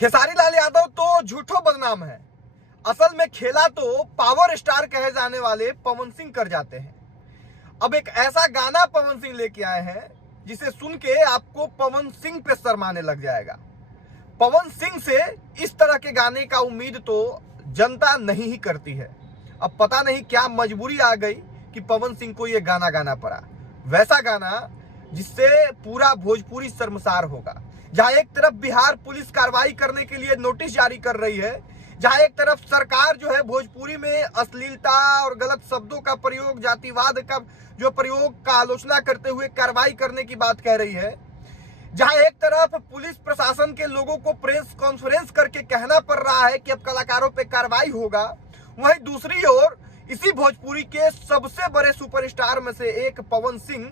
खेसारी लाल यादव तो झूठो बदनाम है। असल में खेला तो पावर स्टार कहे जाने वाले पवन सिंह कर जाते हैं। अब एक ऐसा गाना पवन सिंह लेके आए हैं जिसे सुन के आपको पवन सिंह पे शर्माने लग जाएगा। पवन सिंह से इस तरह के गाने का उम्मीद तो जनता नहीं ही करती है। अब पता नहीं क्या मजबूरी आ गई कि पवन सिंह को यह गाना गाना पड़ा, वैसा गाना जिससे पूरा भोजपुरी शर्मसार होगा। जहां एक तरफ बिहार पुलिस कार्रवाई करने के लिए नोटिस जारी कर रही है, जहां एक तरफ सरकार जो है भोजपुरी में अश्लीलता और गलत शब्दों का प्रयोग, जातिवाद का जो प्रयोग का आलोचना करते हुए कार्रवाई करने की बात कह रही है, जहां एक तरफ पुलिस प्रशासन के लोगों को प्रेस कॉन्फ्रेंस करके कहना पड़ रहा है कि अब कलाकारों पे कार्रवाई होगा, वहीं दूसरी ओर इसी भोजपुरी के सबसे बड़े सुपरस्टार में से एक पवन सिंह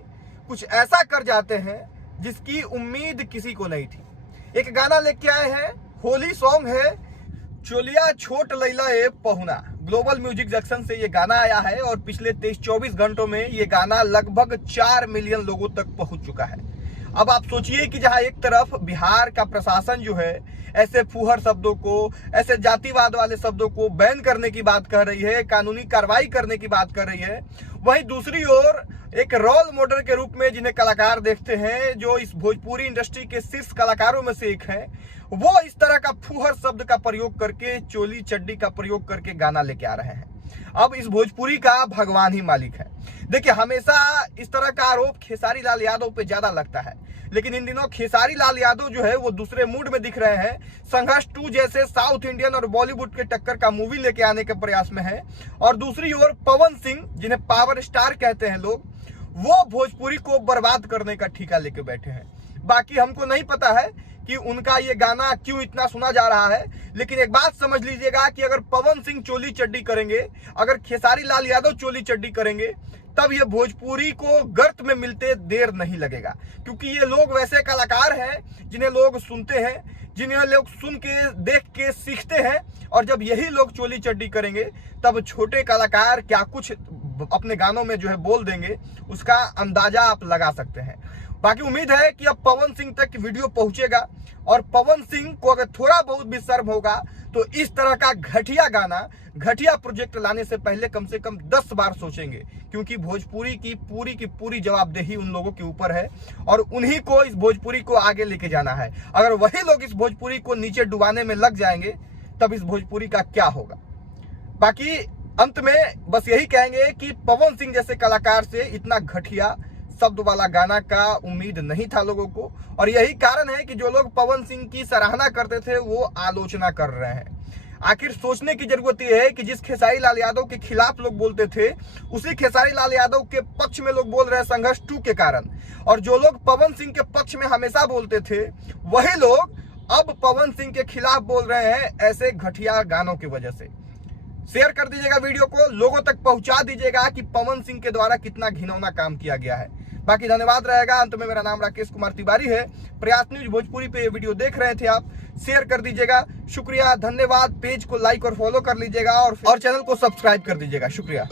कुछ ऐसा कर जाते हैं जिसकी उम्मीद किसी को नहीं थी। एक गाना लेके आए हैं, होली सॉन्ग है, चोलिया छोट लैला ए पहुना। ग्लोबल म्यूजिक जंक्शन से ये गाना आया है और पिछले 23-24 घंटों में ये गाना लगभग 4 मिलियन लोगों तक पहुंच चुका है। अब आप सोचिए कि जहां एक तरफ बिहार का प्रशासन जो है ऐसे फूहड़ शब्दों को, ऐसे जातिवाद वाले शब्दों को बैन करने की बात कर रही है, कानूनी कार्रवाई करने की बात कर रही है, वहीं दूसरी ओर एक रोल मॉडल के रूप में जिन्हें कलाकार देखते हैं, जो इस भोजपुरी इंडस्ट्री के शीर्ष कलाकारों में से एक हैं, वो इस तरह का फूहड़ शब्द का प्रयोग करके, चोली चड्डी का प्रयोग करके गाना लेके आ रहे हैं। अब इस भोजपुरी का भगवान ही मालिक है। देखिए, हमेशा इस तरह का आरोप खेसारी लाल यादव पे ज्यादा लगता है, लेकिन इन दिनों खेसारी लाल यादव जो है वो दूसरे मूड में दिख रहे हैं। संघर्ष 2 जैसे साउथ इंडियन और बॉलीवुड के टक्कर का मूवी लेके आने के प्रयास में है, और दूसरी ओर पवन सिंह जिन्हें पावर स्टार कहते हैं लोग, वो भोजपुरी को बर्बाद करने का ठेका लेके बैठे हैं। बाकी हमको नहीं पता है कि उनका ये गाना क्यों इतना सुना जा रहा है, लेकिन एक बात समझ लीजिएगा कि अगर पवन सिंह चोली चड्डी करेंगे, अगर खेसारी लाल यादव चोली चड्डी करेंगे, तब ये भोजपुरी को गर्त में मिलते देर नहीं लगेगा। क्योंकि ये लोग वैसे कलाकार हैं जिन्हें लोग सुनते हैं, जिन्हें लोग सुन के, देख के सीखते हैं, और जब यही लोग चोली चड्डी करेंगे तब छोटे कलाकार क्या कुछ अपने गानों में जो है बोल देंगे, उसका अंदाजा आप लगा सकते हैं। बाकी उम्मीद है कि अब पवन सिंह तक वीडियो पहुंचेगा, और पवन सिंह को अगर थोड़ा बहुत भी शर्म होगा तो इस तरह का घटिया गाना, घटिया प्रोजेक्ट लाने से पहले कम से कम 10 बार सोचेंगे। क्योंकि भोजपुरी की पूरी जवाबदेही उन लोगों के ऊपर है, और उन्हीं को इस भोजपुरी को आगे लेके जाना है। अगर वही लोग इस भोजपुरी को नीचे डुबाने में लग जाएंगे तब इस भोजपुरी का क्या होगा। बाकी अंत में बस यही कहेंगे कि पवन सिंह जैसे कलाकार से इतना घटिया शब्द वाला गाना का उम्मीद नहीं था लोगों को, और यही कारण है कि जो लोग पवन सिंह की सराहना करते थे वो आलोचना कर रहे हैं। आखिर सोचने की जरूरत यह है कि जिस खेसारी लाल यादव के खिलाफ लोग बोलते थे, उसी खेसारी लाल यादव के पक्ष में लोग बोल रहे हैं संघर्ष 2 के कारण, और जो लोग पवन सिंह के पक्ष में हमेशा बोलते थे वही लोग अब पवन सिंह के खिलाफ बोल रहे हैं ऐसे घटिया गानों की वजह से। शेयर कर दीजिएगा वीडियो को, लोगों तक पहुंचा दीजिएगा कि पवन सिंह के द्वारा कितना घिनौना काम किया गया है। बाकी धन्यवाद रहेगा। अंत में मेरा नाम राकेश कुमार तिवारी है। प्रयास न्यूज भोजपुरी पे ये वीडियो देख रहे थे आप, शेयर कर दीजिएगा। शुक्रिया, धन्यवाद। पेज को लाइक और फॉलो कर लीजिएगा, और चैनल को सब्सक्राइब कर दीजिएगा। शुक्रिया।